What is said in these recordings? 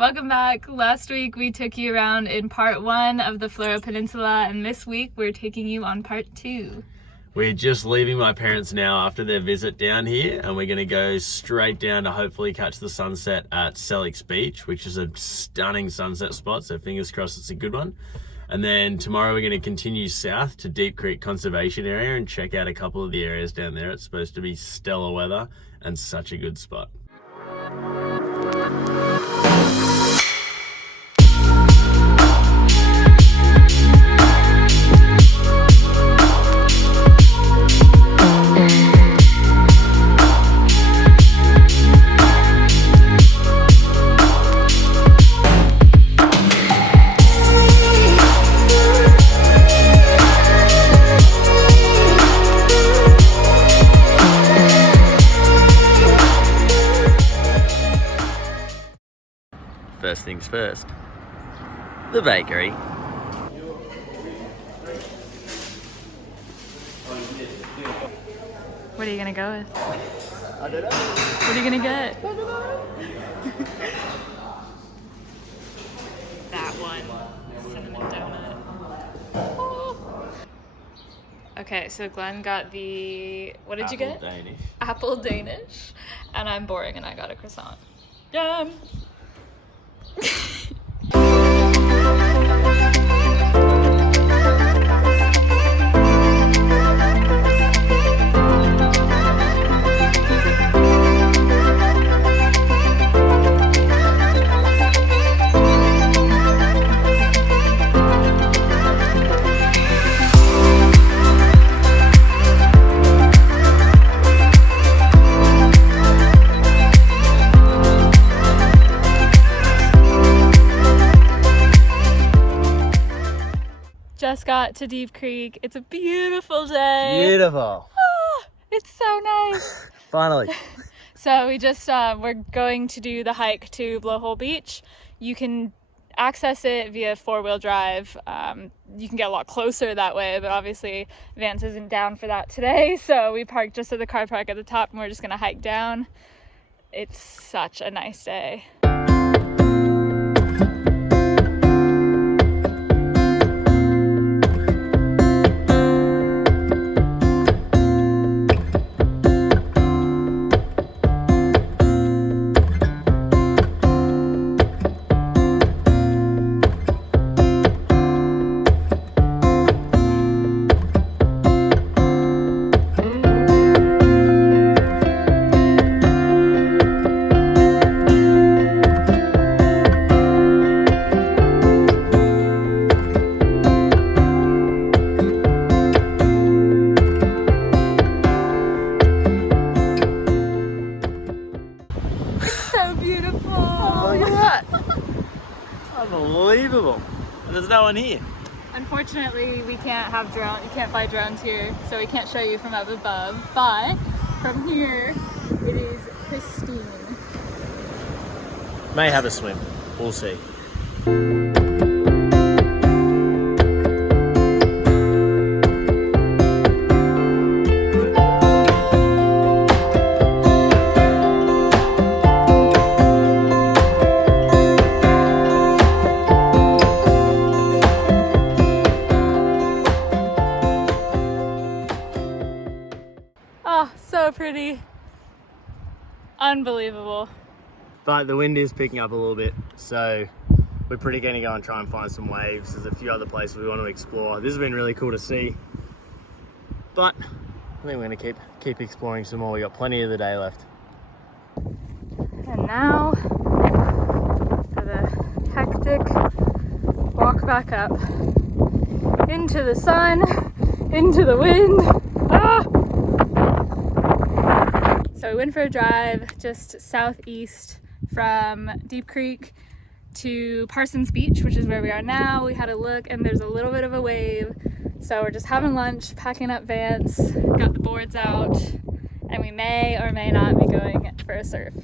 Welcome back. Last week we took you around in part 1 of the Flora Peninsula, and this week we're taking you on part 2. We're just leaving my parents now after their visit down here, and we're going to go straight down to hopefully catch the sunset at Selix Beach, which is a stunning sunset spot, so fingers crossed it's a good one. And then tomorrow we're going to continue south to Deep Creek Conservation Area and check out a couple of the areas down there. It's supposed to be stellar weather and such a good spot. First things first, the bakery. What are you gonna go with? I don't know. What are you gonna get? I don't know. That one. Cinnamon donut. Oh. Okay, so Glenn got the, what did you get? Danish. Apple Danish. And I'm boring and I got a croissant. Yum! Just got to Deep Creek. It's a beautiful day. Beautiful. Oh, it's so nice. Finally. So we just, we're going to do the hike to Blowhole Beach. You can access it via 4-wheel drive. You can get a lot closer that way, but obviously Vance isn't down for that today. So we parked just at the car park at the top and we're just gonna hike down. It's such a nice day. Unbelievable. And there's no one here. Unfortunately, we can't have drones. You can't fly drones here, so we can't show you from up above. But from here, it is pristine. May have a swim. We'll see. Oh, so pretty. Unbelievable. But the wind is picking up a little bit, so we're pretty going to go and try and find some waves. There's a few other places we want to explore. This has been really cool to see, but I think we're going to keep exploring some more. We got plenty of the day left. And now for the hectic walk back up into the sun, into the wind. Ah! So we went for a drive just southeast from Deep Creek to Parsons Beach, which is where we are now. We had a look and there's a little bit of a wave. So we're just having lunch, packing up Vance, got the boards out, and we may or may not be going for a surf.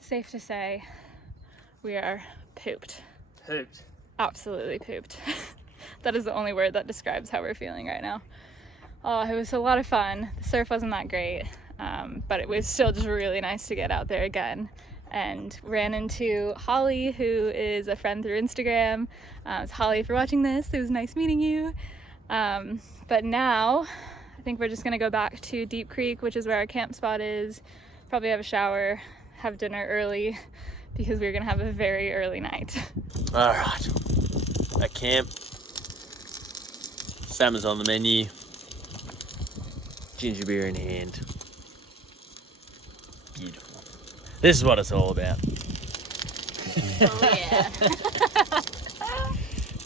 Safe to say, we are pooped. Pooped. absolutely pooped. That is the only word that describes how we're feeling right now. Oh, it was a lot of fun. The surf wasn't that great, but it was still just really nice to get out there again. And ran into Holly, who is a friend through Instagram. It's Holly, if you're watching this, it was nice meeting you. But now, I think we're just gonna go back to Deep Creek, which is where our camp spot is. Probably have a shower, have dinner early, because we're gonna have a very early night. All right, at camp, salmon's on the menu, ginger beer in hand. Beautiful. This is what it's all about. Oh yeah.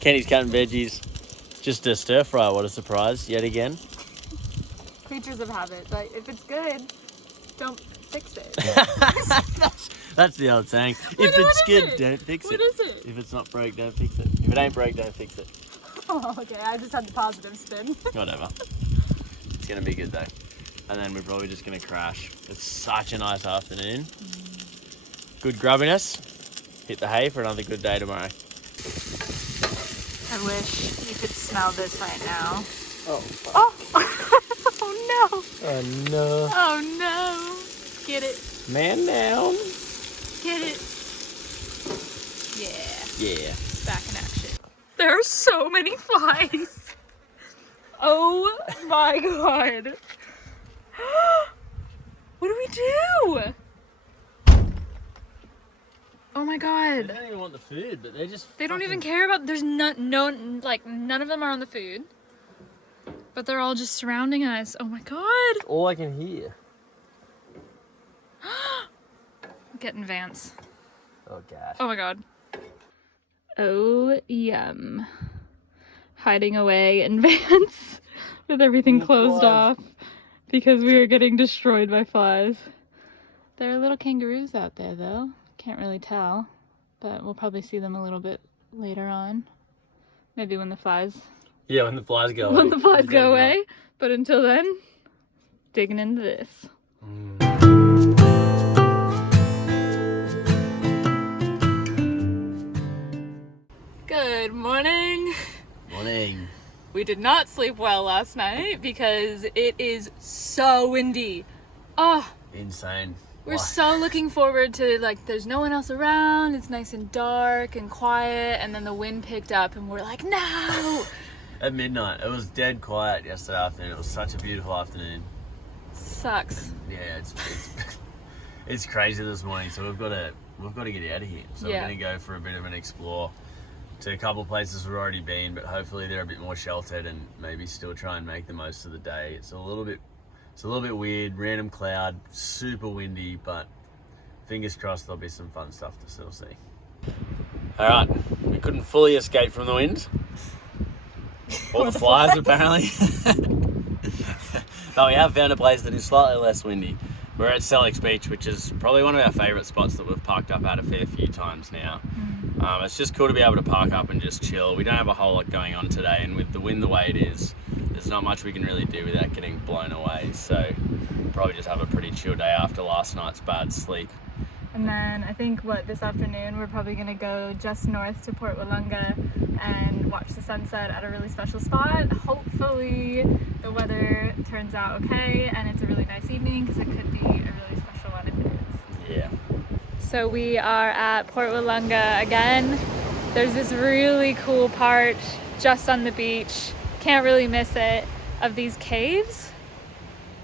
Kenny's cutting veggies. Just a stir fry, what a surprise, yet again. Creatures of habit, but if it's good, don't fix it. That's the old saying. Wait, If no, it's what good, is it? don't fix What it. is it? If it's not broke, don't fix it. If it ain't broke, don't fix it. Oh, okay, I just had the positive spin. Whatever. It's gonna be good though. And then we're probably just gonna crash. It's such a nice afternoon. Good grubbiness. Hit the hay for another good day tomorrow. I wish you could smell this right now. Oh. Oh! Oh no! Oh no. Oh no! Get it. Man down. Get it. Yeah. Yeah. Back in action. There are so many flies. Oh my god. What do we do? Oh my They god. don't even want the food, but they just. They don't even care about, there's none of them are on the food. But they're all just surrounding us. Oh my god. All I can hear. Getting Vance. Oh gosh. Oh my god. Oh, yum. Hiding away in Vance with everything closed flies. off because we are getting destroyed by flies. There are little kangaroos out there though. Can't really tell, but we'll probably see them a little bit later on. Maybe when the flies Yeah, when the flies go away. go away. But until then, digging into this. Good morning. Morning. We did not sleep well last night because it is so windy. Oh, Insane. we're Why? so looking forward to, like, there's no one else around, it's nice and dark and quiet, and then the wind picked up and we're like, no! At midnight. It was dead quiet yesterday afternoon. It was such a beautiful afternoon. Sucks. Yeah, it's it's crazy this morning. So we've got to get out of here. So Yeah. we're gonna go for a bit of an explore to a couple of places we've already been, but hopefully they're a bit more sheltered and maybe still try and make the most of the day. It's a little bit weird. Random cloud, super windy, but fingers crossed there'll be some fun stuff to still see. All right, we couldn't fully escape from the wind. All the flies, apparently. But we have found a place that is slightly less windy. We're at Sellex Beach, which is probably one of our favourite spots that we've parked up at a fair few times now. It's just cool to be able to park up and just chill. We don't have a whole lot going on today, and with the wind the way it is, there's not much we can really do without getting blown away. So probably just have a pretty chill day after last night's bad sleep. And then I think this afternoon we're probably gonna go just north to Port Wollonga and watch the sunset at a really special spot. Hopefully the weather turns out okay and it's a really nice evening, because it could be a really special one if it is. Yeah. So we are at Port Wollonga again. There's this really cool part just on the beach, can't really miss it, of these caves.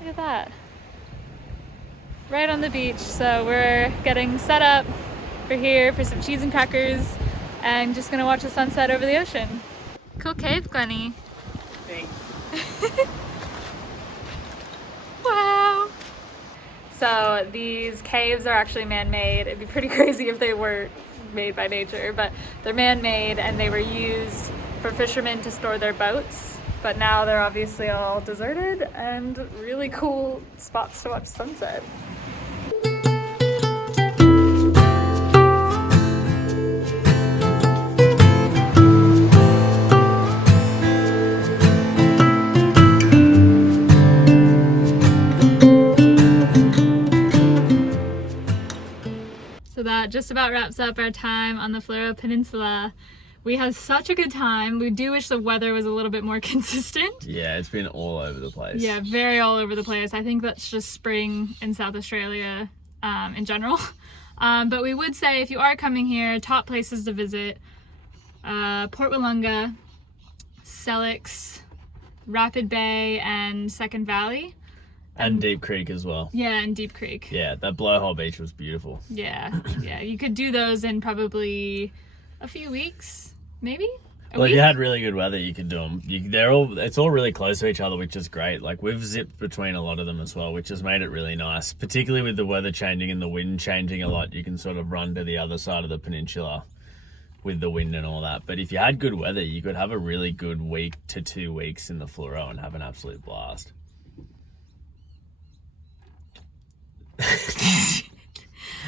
Look at that. Right on the beach. So we're getting set up for here for some cheese and crackers and just gonna watch the sunset over the ocean. Cool cave, Glennie. Thanks. Wow. So these caves are actually man-made. It'd be pretty crazy if they weren't made by nature, but they're man-made and they were used for fishermen to store their boats. But now they're obviously all deserted and really cool spots to watch sunset. So that just about wraps up our time on the Flero Peninsula. We had such a good time. We do wish the weather was a little bit more consistent. Yeah, it's been all over the place. Yeah, very all over the place. I think that's just spring in South Australia in general. But we would say if you are coming here, top places to visit, Port Wollonga, Selix, Rapid Bay, and Second Valley. And Deep Creek as well. Yeah, and Deep Creek. Yeah, that Blowhole Beach was beautiful. Yeah. You could do those in probably a few weeks, maybe? Well, if you had really good weather, you could do them. It's all really close to each other, which is great. Like, we've zipped between a lot of them as well, which has made it really nice. Particularly with the weather changing and the wind changing a lot, you can sort of run to the other side of the peninsula with the wind and all that. But if you had good weather, you could have a really good week to 2 weeks in the Fleurieu and have an absolute blast.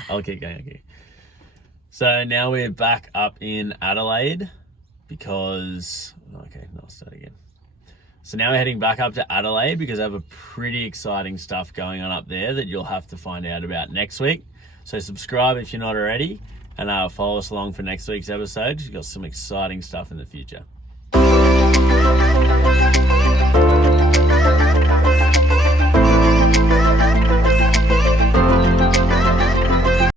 I'll keep going. Okay. So now we're back up in Adelaide because... Okay, no, I'll start again. So now we're heading back up to Adelaide because I have a pretty exciting stuff going on up there that you'll have to find out about next week. So subscribe if you're not already, and follow us along for next week's episode. We've got some exciting stuff in the future.